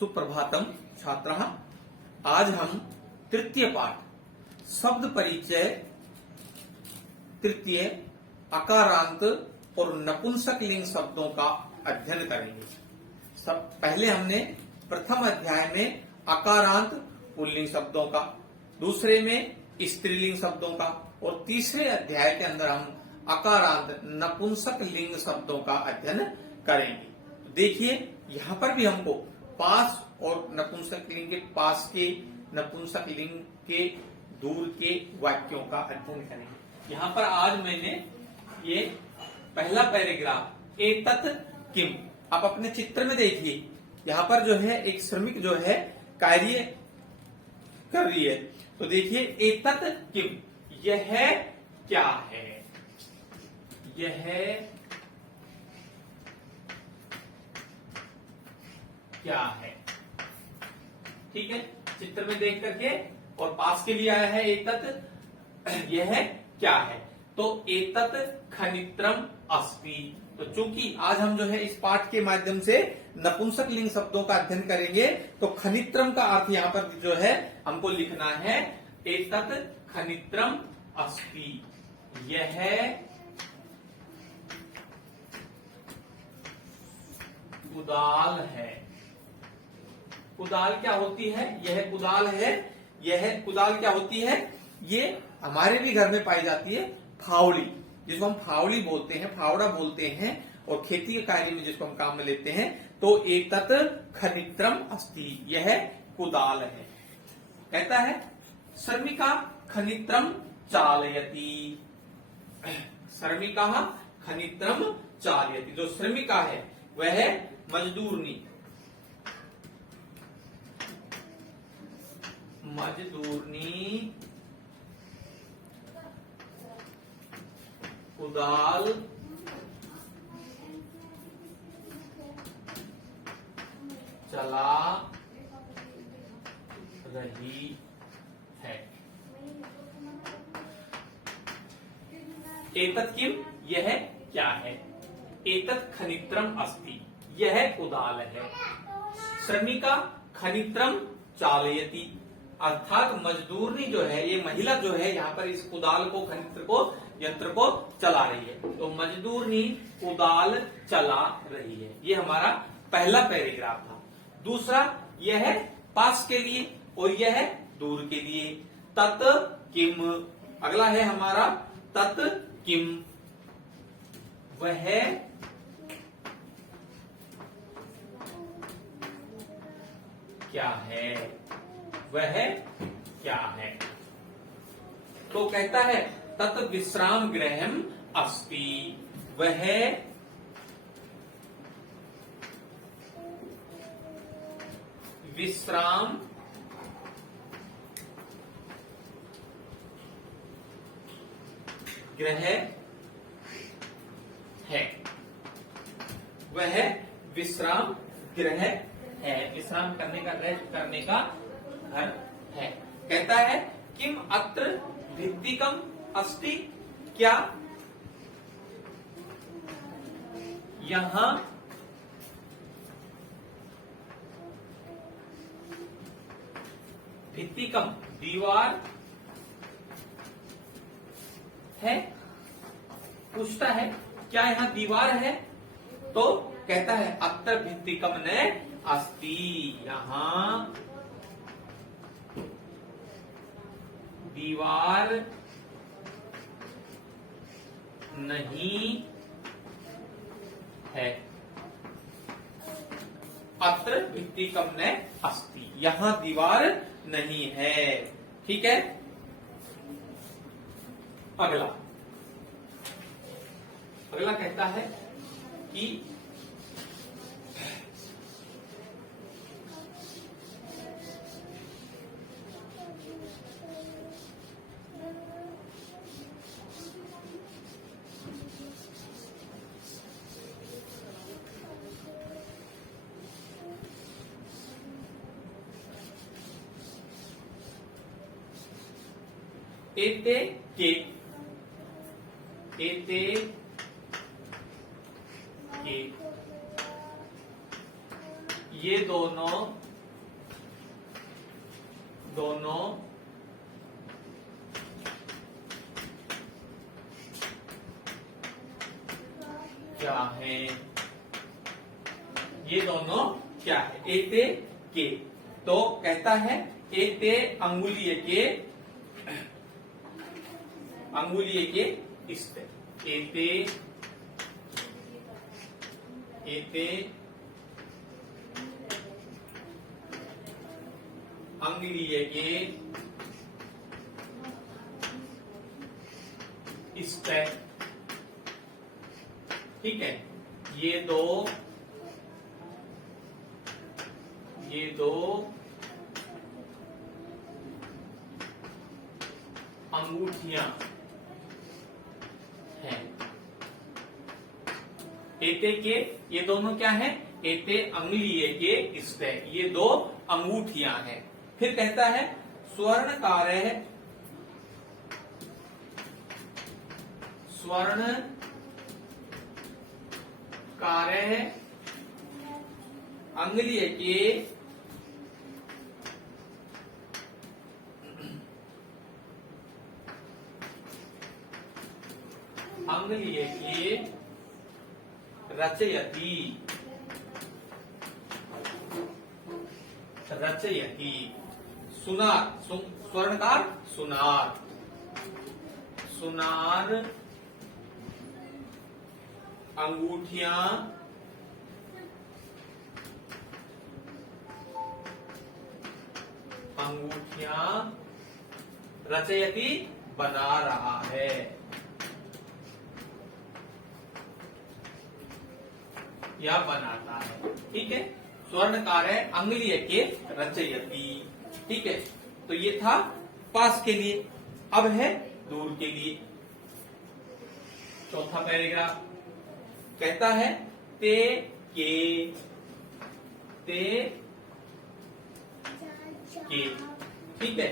सुप्रभातम छात्राः। आज हम तृतीय पाठ शब्द परिचय तृतीय अकारांत और नपुंसक लिंग शब्दों का अध्ययन करेंगे। पहले हमने प्रथम अध्याय में अकारांत पुल्लिंग शब्दों का, दूसरे में स्त्रीलिंग शब्दों का और तीसरे अध्याय के अंदर हम अकारांत नपुंसक लिंग शब्दों का अध्ययन करेंगे। तो देखिए यहाँ पर भी हमको पास और नपुंसक लिंग के पास के, नपुंसक लिंग के दूर के वाक्यों का अध्ययन करेंगे। यहाँ पर आज मैंने ये पहला पैराग्राफ एतत् किम, आप अपने चित्र में देखिए, यहाँ पर जो है एक श्रमिक जो है कार्य कर रही है। तो देखिए एतत् किम, यह क्या है, यह क्या है। ठीक है, चित्र में देख करके और पास के लिए आया है एतत्, यह क्या है। तो एतत् खनित्रम अस्ति। तो चूंकि आज हम जो है इस पाठ के माध्यम से नपुंसक लिंग शब्दों का अध्ययन करेंगे, तो खनित्रम का अर्थ यहाँ पर जो है हमको लिखना है एतत् खनित्रम अस्ति, यह कुदाल है। कुदाल क्या होती है, यह कुदाल है। यह कुदाल क्या होती है, ये हमारे भी घर में पाई जाती है फावड़ी, जिसको हम फावड़ी बोलते हैं, फावड़ा बोलते हैं, और खेती के कार्य में जिसको हम काम में लेते हैं। तो एतत् खनित्रम अस्ति, यह कुदाल है। कहता है श्रमिका खनित्रम चालयति, श्रमिका खनित्रम चालयति। जो श्रमिका है वह मजदूरनी, मजदूरनी कुदाल चला रही है। एतत् किम, यह क्या है। एतत् खनित्रम अस्ति, यह कुदाल है। श्रमिका खनित्रम चालयति, अर्थात मजदूरनी जो है, ये महिला जो है यहाँ पर इस कुदाल को, खनित्र को, यंत्र को चला रही है। तो मजदूरनी कुदाल चला रही है। ये हमारा पहला पैराग्राफ था। दूसरा, यह पास के लिए और यह दूर के लिए। तत् किम, अगला है हमारा तत् किम, वह क्या है, वह क्या है। तो कहता है तत् विश्राम गृहम अस्ति, वह विश्राम गृह है, वह विश्राम गृह है, विश्राम करने का, रेस्ट करने का घर है। कहता है किम अत्र भित्तिकम अस्ति, क्या यहां भित्तिकम दीवार है, पूछता है क्या यहां दीवार है। तो कहता है अत्र भित्तिकम ने अस्ति, यहां दीवार नहीं है। अत्र भित्तिकम ने अस्ति, यहां दीवार नहीं है। ठीक है, अगला अगला कहता है कि एते के, एते के, ये दोनों दोनों क्या है, ये दोनों क्या है। एते के, तो कहता है एते अंगुलीय के इस्ते, एते अंगुलीय के इस्ते। ठीक है, ये दो अंगूठियां हैं। एते के, ये दोनों क्या है, एते अंगुलीय के इस्ते, ये दो अंगूठियां हैं। फिर कहता है स्वर्णकारः अंगुलीय के रचयति, सुनार, स्वर्णकार सुनार अंगूठियां रचयति बना रहा है, या बनाता है। ठीक है, स्वर्णकारः अंगुलीय के रचयति। ठीक है, तो ये था पास के लिए। अब है दूर के लिए। चौथा पैराग्राफ कहता है ते के ठीक है,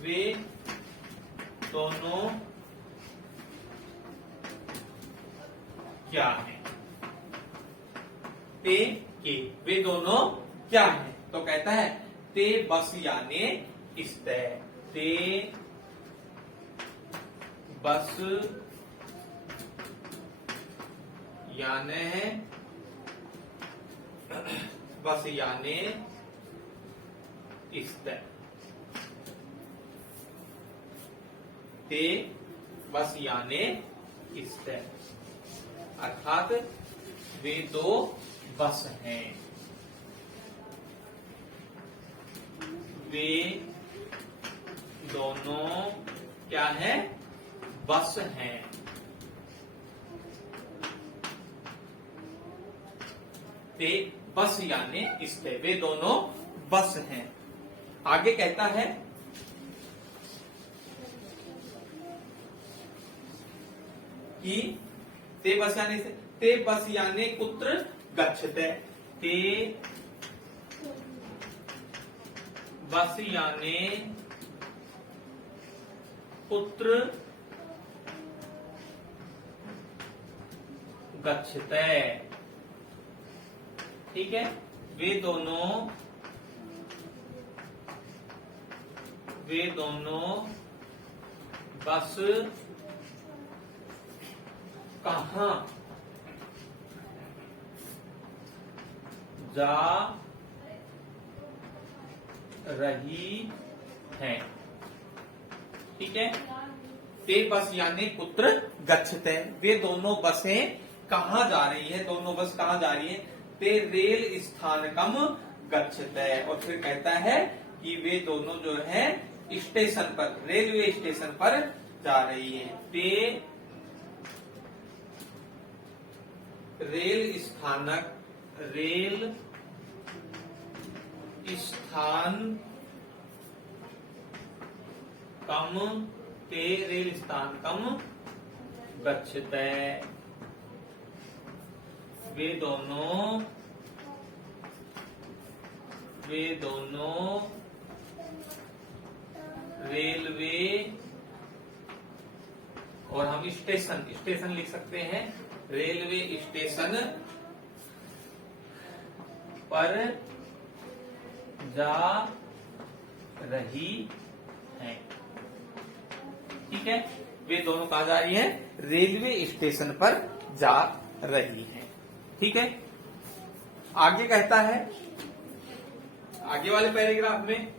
वे दोनों क्या है। ते के, वे दोनों क्या है, तो कहता है ते बस याने इस्ते, ते बस याने इस्ते, ते बस याने इस्ते, अर्थात वे दो बस हैं, वे दोनों क्या है, बस हैं। ते बस यानी इस्ते, वे दोनों बस हैं। आगे कहता है कि ते बस यानी से, ते बस यानी कुत्र गच्छते, ते बस यानी कुत्र गच्छते। ठीक है, वे दोनों बस कहां जा रही है। ठीक है, ते बस यानी कुत्र गच्छते, वे दोनों बसें कहां जा रही है, दोनों बस कहां जा रही है, ते रेल स्थानकम गच्छते। और फिर कहता है कि वे दोनों जो है स्टेशन पर, रेलवे स्टेशन पर जा रही है। ते रेल स्थानक, रेल स्थान कम, ते रेल स्थान कम गच्छते, वे दोनों रेलवे स्टेशन, स्टेशन लिख सकते हैं, रेलवे स्टेशन पर जा रही है। ठीक है, वे दोनों कहा जा रही है, रेलवे स्टेशन पर जा रही है। ठीक है, आगे कहता है, आगे वाले पैराग्राफ में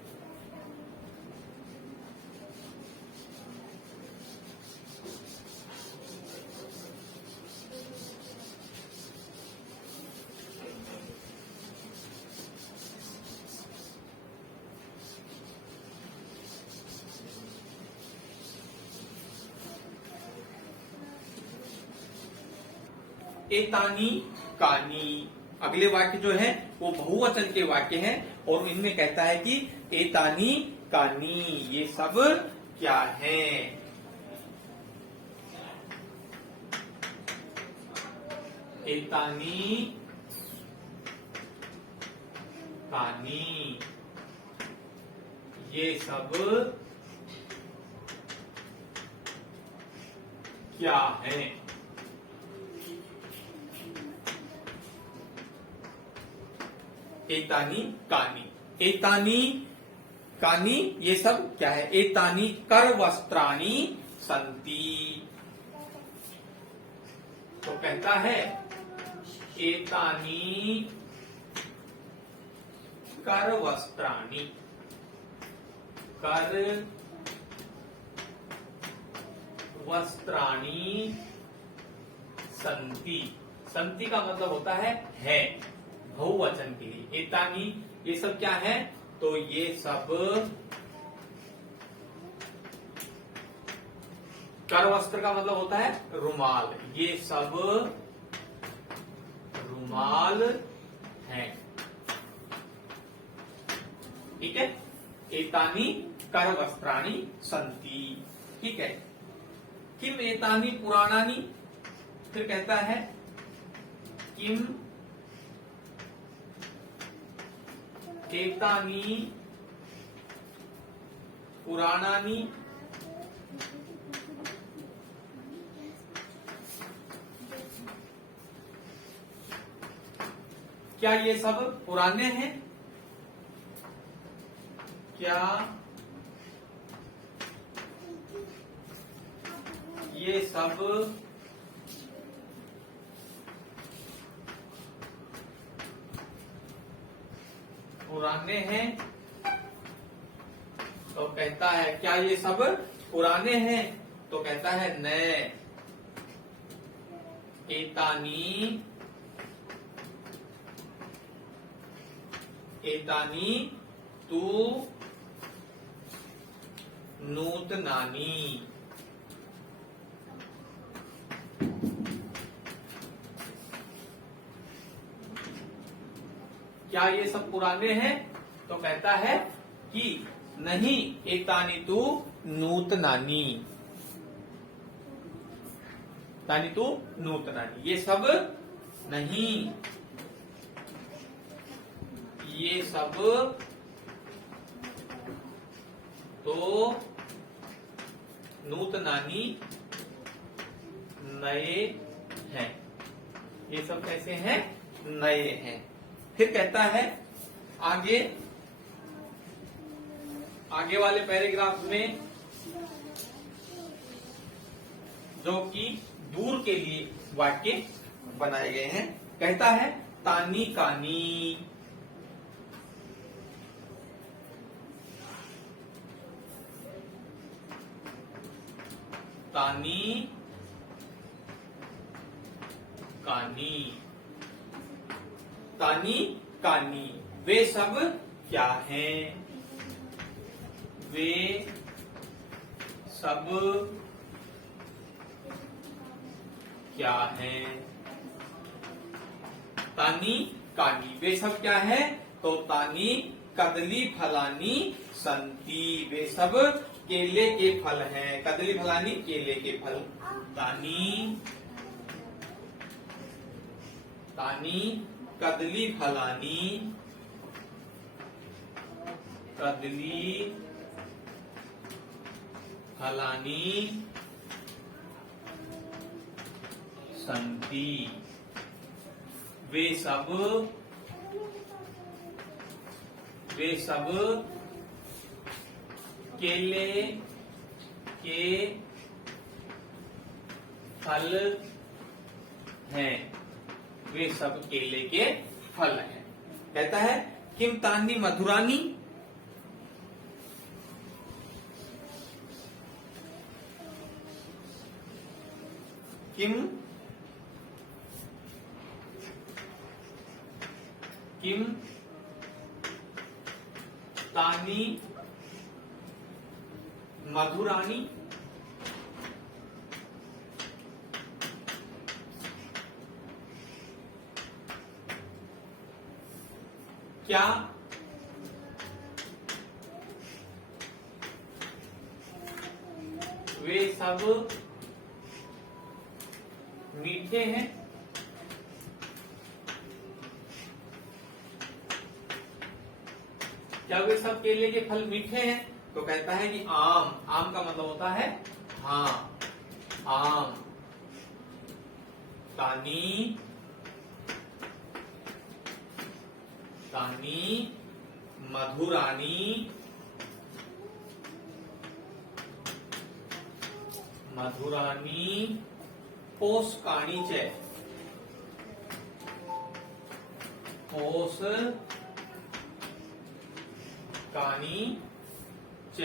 एतानी कानी, अगले वाक्य जो है वो बहुवचन के वाक्य हैं और इनमें कहता है कि एतानी कानी, ये सब क्या है। एतानी कानी, ये सब क्या है। एतानी कानी, एतानी कानी, ये सब क्या है। एतानी कर वस्त्राणी संति, तो कहता है एतानी कर वस्त्राणी, कर वस्त्राणी संति, संति का मतलब होता है बहुवचन के लिए। एतानी, ये सब क्या है, तो ये सब कर वस्त्र का मतलब होता है रुमाल, ये सब रुमाल हैं। ठीक है, एतानी कर वस्त्राणी संति। ठीक है, किम एतानी पुराणानी, फिर कहता है किम एतानी पुराणानी, क्या ये सब पुराने हैं, क्या ये सब पुराने हैं, तो कहता है क्या ये सब पुराने हैं, तो कहता है नए। एतानी, एतानी तू नूतनानी, क्या ये सब पुराने हैं, तो कहता है कि नहीं, एतानी तू नूतनानी, तानी तू नूतनानी, ये सब नहीं, ये सब तो नूतनानी नए हैं, ये सब कैसे हैं, नए हैं। फिर कहता है आगे, आगे वाले पैराग्राफ में जो कि दूर के लिए वाक्य बनाए गए हैं, कहता है तानी कानी, तानी कानी, तानी कानी, वे सब क्या हैं, वे सब क्या हैं। तानी कानी, वे सब क्या है, तो तानी कदली फलानी संति, वे सब केले के फल हैं, कदली फलानी केले के फल। तानी, तानी कदली फलानी, कदली फलानी संति। वे सब केले के फल हैं। वे सब केले के फल हैं। कहता है किम तानी मधुरानी, किम तानी मधुरानी, क्या वे सब मीठे हैं? क्या वे सब केले के फल मीठे हैं? तो कहता है कि आम। आम का मतलब होता है हाँ, आम। तानी मधुरानी, पोषकाणी च, पोषकाणी च।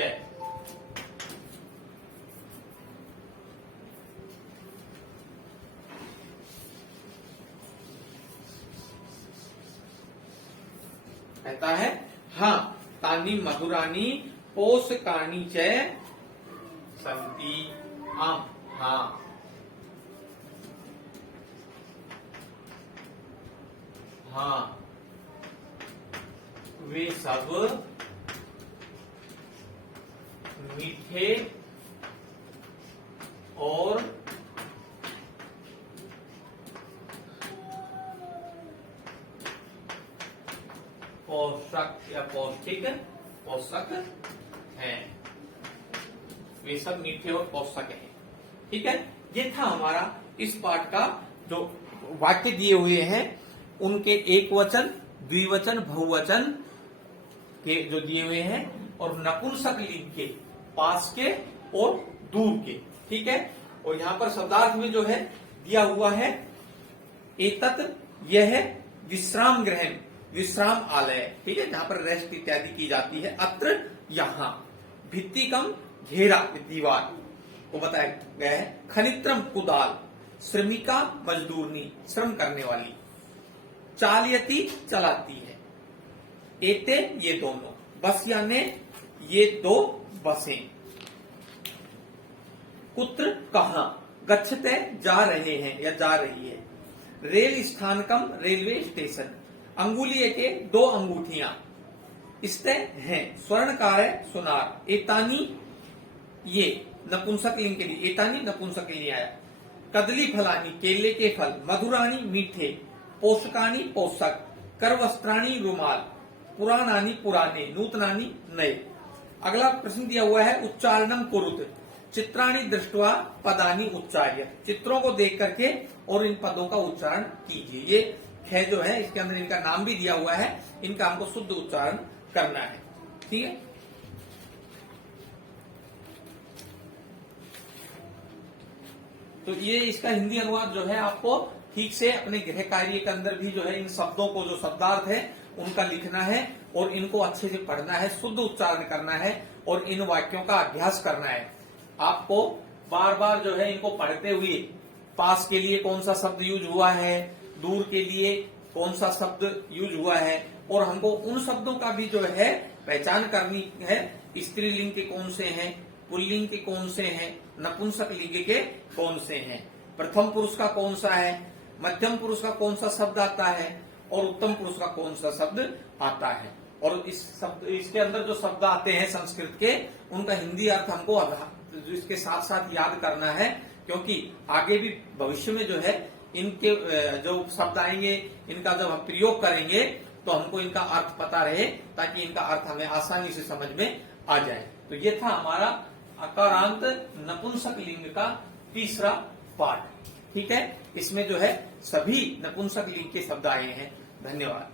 कहता है हाँ, तानी मधुरानी पोषकाणी च संति। आम, हाँ, हाँ, वे सब मीठे और पोषक या पौष्टिक पोषक हैं। वे सब मीठे और पोषक हैं। ठीक है, ये था हमारा इस पाठ का जो वाक्य दिए हुए हैं उनके एक वचन, द्विवचन, बहुवचन के जो दिए हुए हैं और नपुंसक लिंग के, पास के और दूर के। ठीक है, और यहाँ पर शब्दार्थ में जो है दिया हुआ है एतत्, यह है विश्राम गृह, विश्राम आलय। ठीक है, जहां पर रेस्ट इत्यादि की जाती है। अत्र, यहाँ। भित्तिकम, घेरा, दीवार को बताया गया है। खनित्रम, कुदाल। श्रमिका, मजदूरनी, श्रम करने वाली। चालयती, चलाती है। एते, ये दोनों। बसयाने, ये दो बसें। कुत्र, कहां। गच्छते, जा रहे हैं या जा रही है। रेल स्थानकम, रेलवे स्टेशन। अंगुलीय के, दो अंगूठियां। स्ते, हैं। स्वर्णकार, सुनार। एतानी, ये नपुंसक लिंग के लिए, एतानी नपुंसक के लिए आया। कदली फलानी, केले के फल। मधुरानी, मीठे। पोषकानी, पोषक। करवस्त्राणी, रुमाल। पुरानानी, पुराने। नूतनानी, नए। अगला प्रश्न दिया हुआ है उच्चारणम कुरुत। चित्राणी दृष्टवा पदानी उच्चार्य। चित्रों को देख करके और इन पदों का उच्चारण कीजिए। ये ख जो है इसके अंदर इनका नाम भी दिया हुआ है, इनका हमको शुद्ध उच्चारण करना है। ठीक है, तो ये इसका हिंदी अनुवाद जो है आपको ठीक से अपने गृह कार्य के अंदर भी जो है इन शब्दों को, जो शब्दार्थ है उनका लिखना है और इनको अच्छे से पढ़ना है, शुद्ध उच्चारण करना है और इन वाक्यों का अभ्यास करना है। आपको बार बार जो है इनको पढ़ते हुए पास के लिए कौन सा शब्द यूज हुआ है, दूर के लिए कौन सा शब्द यूज हुआ है, और हमको उन शब्दों का भी जो है पहचान करनी है। स्त्रीलिंग के कौन से हैं, पुल्लिंग के कौन से हैं, नपुंसक लिंग के कौन से हैं, प्रथम पुरुष का कौन सा है, मध्यम पुरुष का कौन सा शब्द आता है और उत्तम पुरुष का कौन सा शब्द आता है। और इसके अंदर जो शब्द आते हैं संस्कृत के, उनका हिंदी अर्थ हमको इसके साथ साथ याद करना है, क्योंकि आगे भी भविष्य में जो है इनके जो शब्द आएंगे, इनका जब हम प्रयोग करेंगे तो हमको इनका अर्थ पता रहे, ताकि इनका अर्थ हमें आसानी से समझ में आ जाए। तो ये था हमारा अकारांत नपुंसक लिंग का तीसरा पाठ। ठीक है, इसमें जो है सभी नपुंसक लिंग के शब्द आए हैं। धन्यवाद।